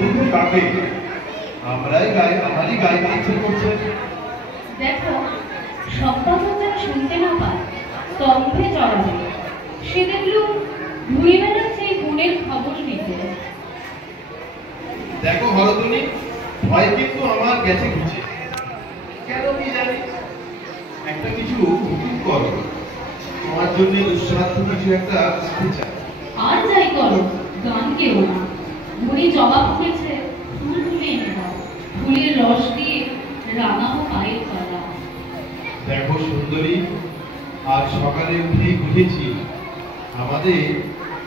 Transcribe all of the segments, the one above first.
বন্ধু কাকে? আমরাই গায়ে, আমারই গায়ে ইচ্ছে করছে। দেখো, সব কথা যেন শুনতে না পায়, স্তম্ভে চড়াবে। সে দেখলুম ঘুরে বেড়াচ্ছে এই গুণের খবর নিতে। দেখো হরদনি, ভয় কিন্তু আমার গেছে ঘুচে। কেন কি জানি, একটা কিছু হুকুম করো, তোমার জন্য দুঃসাধ্য কিছু একটা শিখতে চাই। আর যাই করো, গান কেউ না। ঘুড়ি জবাব করেছে, ফুল তুলে এনে দাও, ফুলের রস দিয়ে রাঙাবো পায়ের তলা। দেখো সুন্দরী, আজ সকালে উঠেই বুঝেছি আমাদের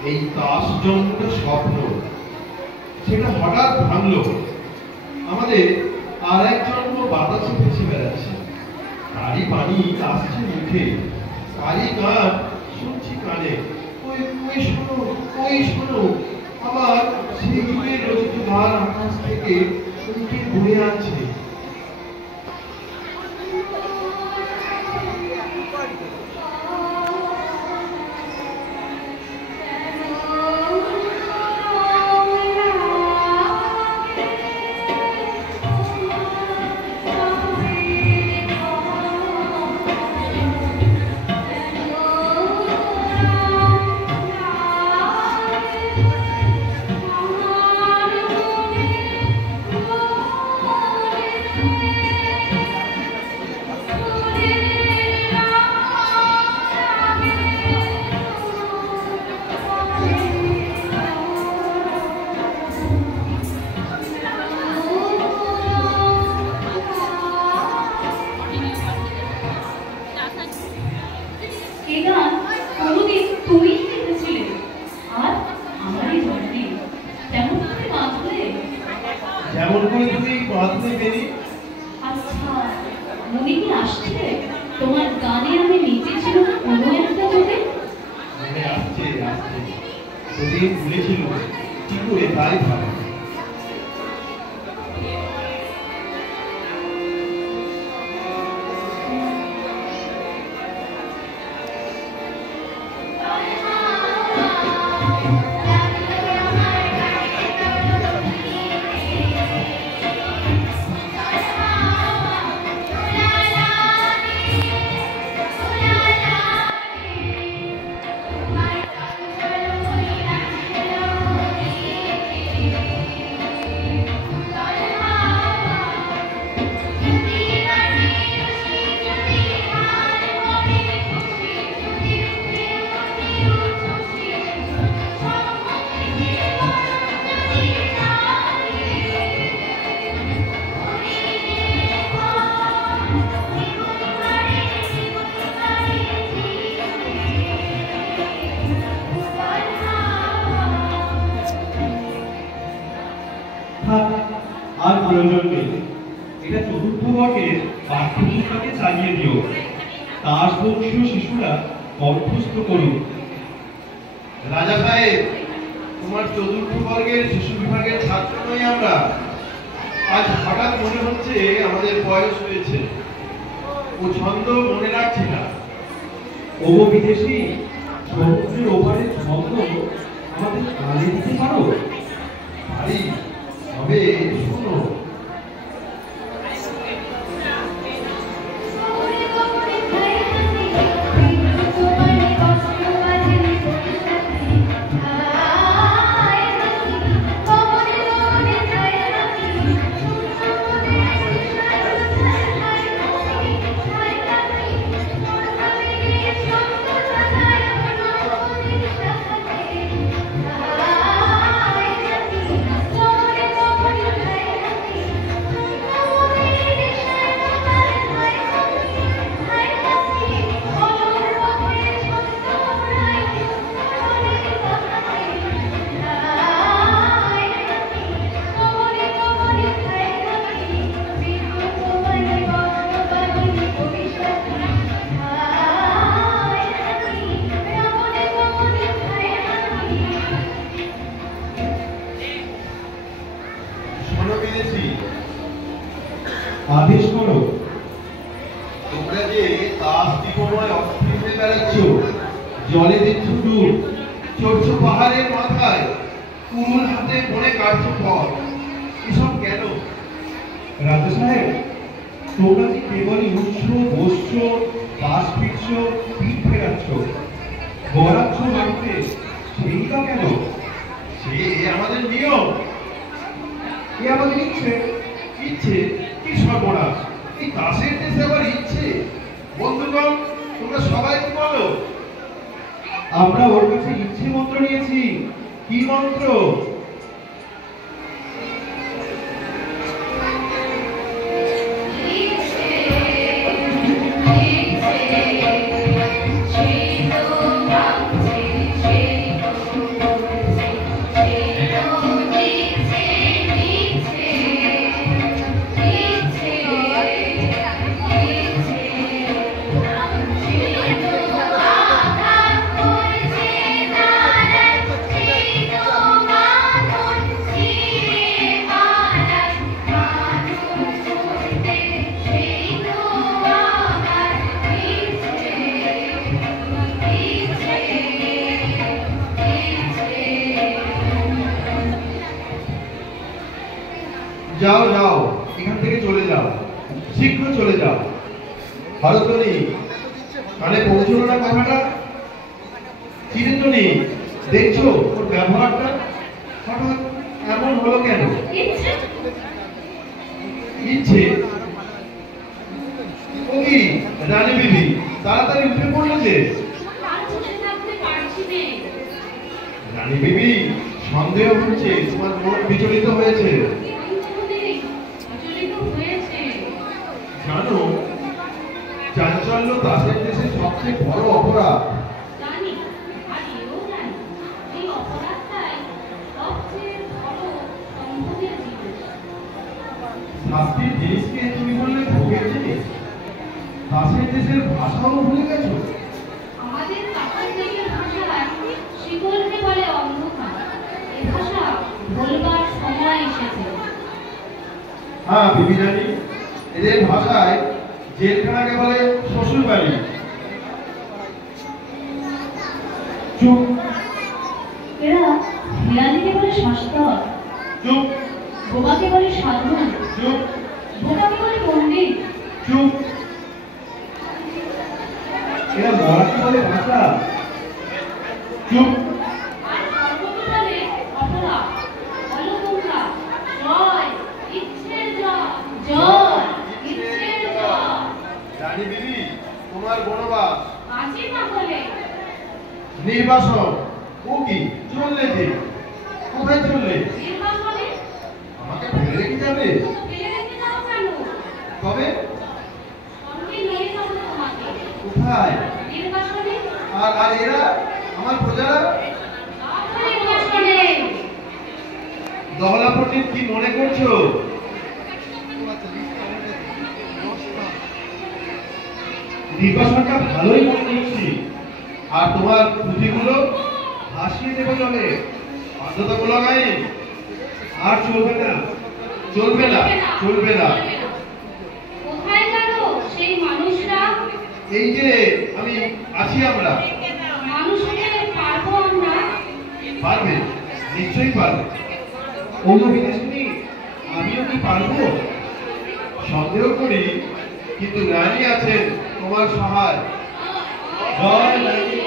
এই তাস জন্ম স্বপ্ন, সেটা হঠাৎ ভাঙলো। আমাদের আর এক জন্ম বাতাসে ভেসে বেড়াচ্ছে, তারই পানি আসছে মুখে, তারই গান শুনছি কানে। ওই ওই শোনো, ওই শোনো, আমার সেই যুগের রচিত গান আকাশ থেকে উঠে ঘুরে আছে। যেমন করে তুমি বাঁধলে বেরি। আচ্ছা, মনে কি আসছে তোমার গানে আমি নেচেছিল কোনো একটা যুগে? মনে আসছে, আসছে। সেদিন ভুলেছিল কি করে, তাই ভালো। আর প্রয়োজন নেই, এটা চতুর্থ বর্গের পাঠ্যপুস্তকে চালিয়ে দিও। তাস বংশীয় শিশুরা কণ্ঠস্থ করুন। রাজা সাহেব, তোমার চতুর্থ বর্গের শিশু বিভাগের ছাত্র নই আমরা। আজ হঠাৎ মনে হচ্ছে আমাদের বয়স হয়েছে, ও ছন্দ মনে রাখছি না। ও বিদেশি, সমুদ্রের ওপারের ছন্দ আমাদের কানে দিতে পারো? ভারী, তবে শোনো। আদেশ করো। তোমরা যে তাস বিপময় অস্থির হয়ে বেড়াচ্ছ, জলে দিচ্ছ ডুব, চড়ছো পাহাড়ের মাথায়, কুড়ুল হাতে বনে কাটছো পথ, রাজা সাহেব, তোমরা যে কেবলই উঠছ, বসছ, পাশ ফিরছ, পিঠ ফেরাচ্ছ, গড়াচ্ছ মাটিতে, সেইটা কেন? সে আমাদের নিয়ম, এ আমাদের ইচ্ছে। ইচ্ছে কি সর্বনাশ! এই দাসের দেশে আবার ইচ্ছে! বন্ধুগণ, তোমরা সবাই কি বলো? আমরা ওর কাছে ইচ্ছে মন্ত্র নিয়েছি। কি মন্ত্র? যাও যাও, এখান থেকে চলে যাও, শীঘ্র চলে যাও। ভারতনী, মানে পৌঁছলো না কথাটা? চিরন্তনী, দেখছো ওর ব্যবহারটা হঠাৎ এমন হলো কেন? ইচ্ছে ইচ্ছে? ও কি রানী বিবি তাড়াতাড়ি উঠে পড়লো যে? আর বসে থাকতে পারছি নে। রানী বিবি, সন্দেহ হচ্ছে তোমার মন বিচলিত হয়েছে। বিচলিত হয়েছে। জানো, চাঞ্চল্য দাসের দেশে সবচেয়ে বড় অপরাধ। জানি, আর এও জানি, এই অপরাধটাই সবচেয়ে বড় সম্ভবের জিনিস। শাস্তির জিনিসকে তুমি বললে ভোগের জিনিস? দাসের দেশের ভাষাও ভুলে গেছো? আমাদের কাছের দেশের ভাষায় শিকলকে বলে অন্ধকার। এ ভাষা বলবার সময় এসেছে। হ্যাঁ বিবি জানি, এদের ভাষায় জেলখানাকে বলে শ্বশুর বাড়ি। চুপ এরা হিরানিকে বলে শাস্তর, চুপ বোবাকে বলে সাধু, চুপ বোকাকে বলে পণ্ডিত। চুপ! এরা মরাঠি বলে ভাষা। চুপ! আর ধর্মকে বলে অপরাধ। বলো তোমরা, জয় ইচ্ছের জয়, জয় ইচ্ছের জয়। রানী বিবি, তোমার বনবাস আসি তাহলে। নির্বাসন ও কি চললে যে? কোথায় চললে? নির্বাসনে আমাকে ফেলে রেখে যাবে? ফেলে রেখে যাও কেন? তবে সঙ্গে নিয়ে যাবো তোমাকে। কোথায়? নির্বাসনে। আর আর এরা আমার প্রজারা? নির্বাসনে। দহলা পণ্ডিত, কি মনে করছো? নির্বাসনটা ভালোই মনে করছি। আর তোমার পুঁথিগুলো ভাসিয়ে দেবে জলে। বাধ্যতামূলক আইন। আর চলবে না। চলবে না, চলবে না। কোথায় গেল সেই মানুষরা? এই যে আমি আছি, আমরা। মানুষ হতে পারবো আমরা? পারবে, নিশ্চয়ই পারবে। অন্য বিদেশিনী, আমিও কি পারবো? সন্দেহ করি, কিন্তু রানী আছেন তোমার সহায়। জয় রানী।